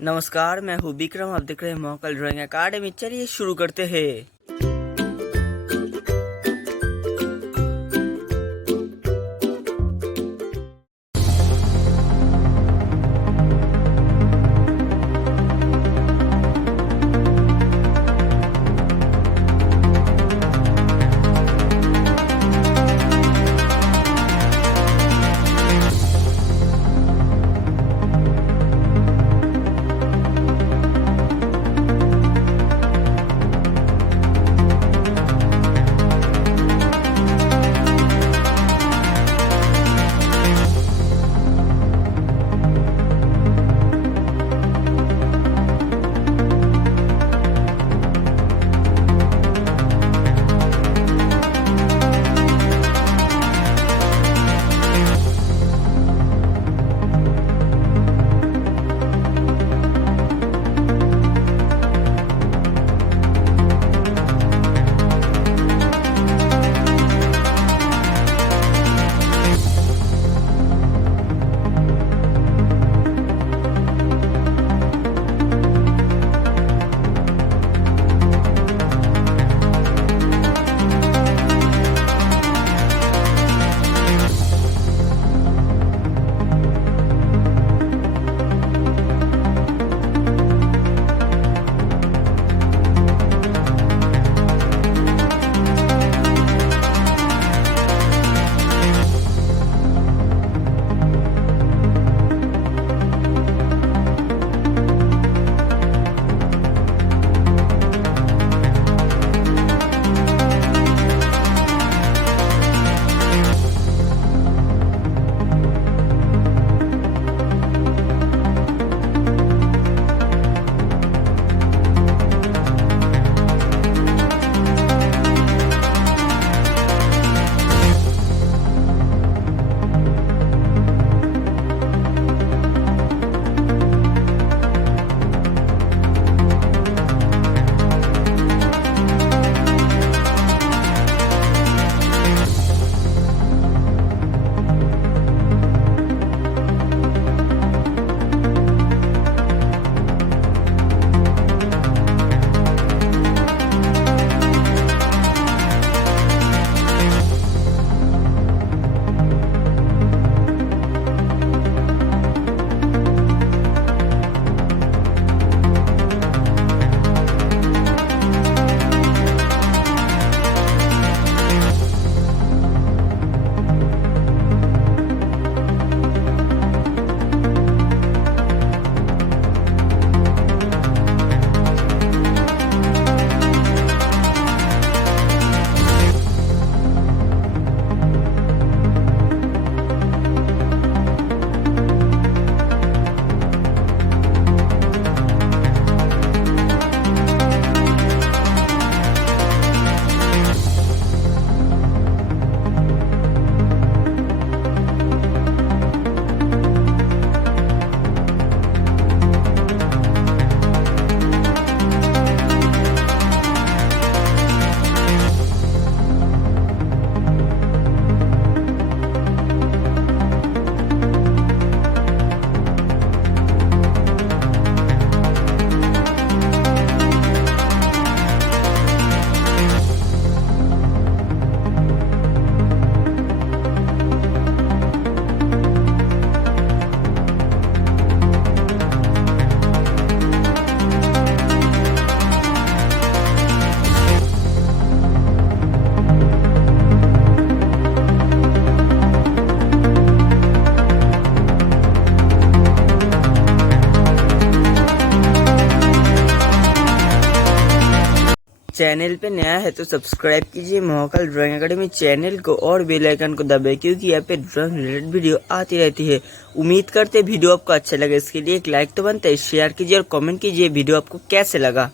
नमस्कार, मैं हूँ विक्रम। आप देख रहे हैं महाकाल ड्राइंग एकेडमी। चलिए शुरू करते हैं। चैनल पे नया है तो सब्सक्राइब कीजिए महाकाल ड्राइंग एकेडमी चैनल को और बेल आइकन को दबाइए, क्योंकि यहाँ पे ड्राइंग रिलेटेड वीडियो आती रहती है। उम्मीद करते वीडियो आपको अच्छा लगे। इसके लिए एक लाइक तो बनता है, शेयर कीजिए और कमेंट कीजिए वीडियो आपको कैसे लगा।